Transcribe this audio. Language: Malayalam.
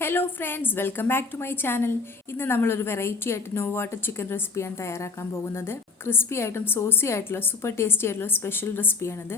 Hello friends, welcome back to my channel. ഇന്ന് നമ്മളൊരു വെറൈറ്റി ആയിട്ട് നോ വാട്ടർ ചിക്കൻ റെസിപ്പിയാണ് തയ്യാറാക്കാൻ പോകുന്നത്. ക്രിസ്പി ആയിട്ടും സോസി ആയിട്ടുള്ള സൂപ്പർ ടേസ്റ്റി ആയിട്ടുള്ള സ്പെഷ്യൽ റെസിപ്പിയാണിത്.